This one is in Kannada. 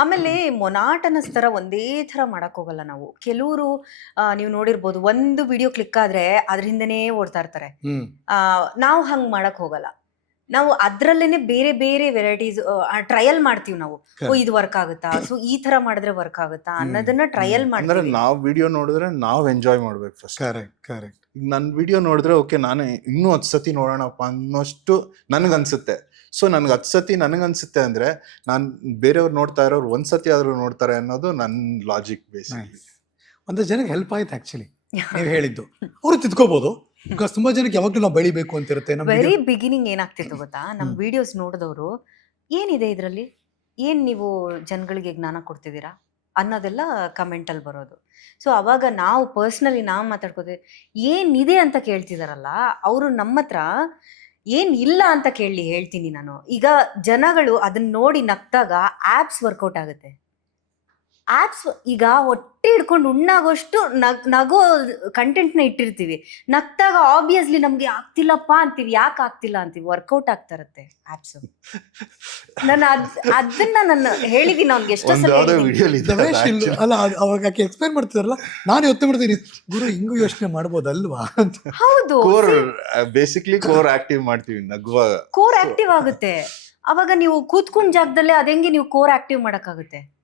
ಆಮೇಲೆ ಮೊನಾಟನಸ್ ಥರ ಒಂದೇ ತರ ಮಾಡೋಕ್ಕೋಗಲ್ಲ ನಾವು. ಕೆಲವರು ನೀವು ನೋಡಿರ್ಬೋದು ಒಂದು ವಿಡಿಯೋ ಕ್ಲಿಕ್ ಆದ್ರೆ ಅದ್ರ ಹಿಂದೆನೇ ಓಡ್ತಾ ಇರ್ತಾರೆ. ನಾವು ಹಂಗ್ ಮಾಡಕ್ ಹೋಗಲ್ಲ. ನಾವು ಅದ್ರಲ್ಲೇನೆ ಬೇರೆ ಬೇರೆ ವೆರೈಟೀಸ್ ಟ್ರಯಲ್ ಮಾಡ್ತೀವಿ ನಾವು. ಓ ಇದು ವರ್ಕ್ ಆಗುತ್ತಾ? ಸೊ ಈ ತರ ಮಾಡಿದ್ರೆ ವರ್ಕ್ ಆಗುತ್ತಾ? ಅನ್ನೋದನ್ನ ಟ್ರಯಲ್ ಮಾಡಿದ್ರೆ ನಾವು ನಾವ್ ವಿಡಿಯೋ ನೋಡಿದ್ರೆ ನಾವು ಎಂಜಾಯ್ ಮಾಡ್ಬೇಕು ಫಸ್ಟ್ ಕರೆಕ್ಟ್ ಕರೆಕ್ಟ್ ನನ್ನ ವಿಡಿಯೋ ನೋಡಿದ್ರೆ ಓಕೆ ನಾನು ಇನ್ನೂ ಹತ್ತು ಸತಿ ನೋಡೋಣಪ್ಪ ಅನ್ನೋಷ್ಟು ನನ್ಗನ್ಸುತ್ತೆ. ಸೊ ನನಗೆ ಹತ್ತು ಸತಿ ನನಗನ್ಸುತ್ತೆ ಅಂದರೆ ನಾನು ಬೇರೆಯವ್ರು ನೋಡ್ತಾ ಇರೋರು ಒಂದು ಸತಿ ಆದರೂ ನೋಡ್ತಾರೆ ಅನ್ನೋದು ನನ್ನ ಲಾಜಿಕ್ ಬೇಸ್ ಒಂದು ಜನಕ್ಕೆ ಹೆಲ್ಪ್ ಆಯ್ತು ಆ್ಯಕ್ಚುಲಿ ನೀವು ಹೇಳಿದ್ದು. ಅವರು ತಿದ್ಕೋಬೋದು. ಬಿಕಾಸ್ ತುಂಬಾ ಜನಕ್ಕೆ ಯಾವಾಗಲೂ ನಾವು ಬೆಳಿಬೇಕು ಅಂತಿರುತ್ತೆ ನಮ್ಮ ವೆರಿ ಬಿಗಿನಿಂಗ್ ಏನಾಗ್ತಿತ್ತು ಗೊತ್ತಾ? ನಮ್ಮ ವಿಡಿಯೋಸ್ ನೋಡಿದವರು ಏನಿದೆ ಇದರಲ್ಲಿ? ಏನು ನೀವು ಜನಗಳಿಗೆ ಜ್ಞಾನ ಕೊಡ್ತಿದ್ದೀರಾ? ಅನ್ನೋದೆಲ್ಲ ಕಮೆಂಟಲ್ಲಿ ಬರೋದು. ಸೊ ಅವಾಗ ನಾವು ಪರ್ಸ್ನಲಿ ನಾವು ಮಾತಾಡ್ಕೋತೀವಿ ಏನಿದೆ ಅಂತ ಕೇಳ್ತಿದಾರಲ್ಲ ಅವರು ನಮ್ಮ ಹತ್ರ ಏನ್ ಇಲ್ಲ ಅಂತ ಕೇಳಿ ಹೇಳ್ತೀನಿ ನಾನು. ಈಗ ಜನಗಳು ಅದನ್ನ ನೋಡಿ ನಗ್ದಾಗ ಆಪ್ಸ್ ವರ್ಕೌಟ್ ಆಗುತ್ತೆ. ಆಪ್ಸ್ ಈಗ ಹಿಡ್ಕೊಂಡು ಉಣ್ಣಾಗೋಷ್ಟು ನಗ್ ನಗೋ ಕಂಟೆಂಟ್ನ ಇಟ್ಟಿರ್ತೀವಿ. ನಗ್ತಾಗ ಆಬ್ವಿಯಸ್ಲಿ ನಮ್ಗೆ ಆಗ್ತಿಲ್ಲಪ್ಪ ಅಂತೀವಿ. ಯಾಕೆ ಆಗ್ತಿಲ್ಲ ಅಂತೀವಿ? ವರ್ಕೌಟ್ ಆಗ್ತಾ ಇರತ್ತೆ. ಆಪ್ಸ್ ನಾನು ಅದ್ ಅದನ್ನ ನಾನು ಹೇಳಿದೀನಿ ಅವ್ನಿಗೆ ಎಷ್ಟೋ ಒಂದ್ ಸಲ ಯಾವ್ದೋ ವಿಡಿಯೋಲಿ ರಮೇಶ್ ಇಲ್ಲ ಅಲ್ಲ ಅದ್- ಅವಾಗ ಆಕೆ ಎಕ್ಸ್ಪ್ಲೈನ್ ಮಾಡ್ತಿದಾರಲ್ಲ? ನಾನು ಯೋಚನೆ ಮಾಡ್ತೀನಿ ಗುರು ಹಿಂಗೂ ಯೋಚನೆ ಮಾಡ್ಬೋದಲ್ವಾ ಅಂತ. ಹೌದು. ಕೋರ್ ಬೇಸಿಕ್ಲಿ ಕೋರ್ ಆಕ್ಟಿವ್ ಮಾಡ್ತೀವಿ ನಗುವ ಕೋರ್ ಆಕ್ಟಿವ್ ಆಗುತ್ತೆ. ಅವಾಗ ನೀವು ಕೂತ್ಕೊಂಡ್ ಜಾಗದಲ್ಲೇ ಅದಂಗೆ ನೀವು ಕೋರ್ ಆಕ್ಟಿವ್ ಮಾಡಕ್ಕಾಗುತ್ತೆ?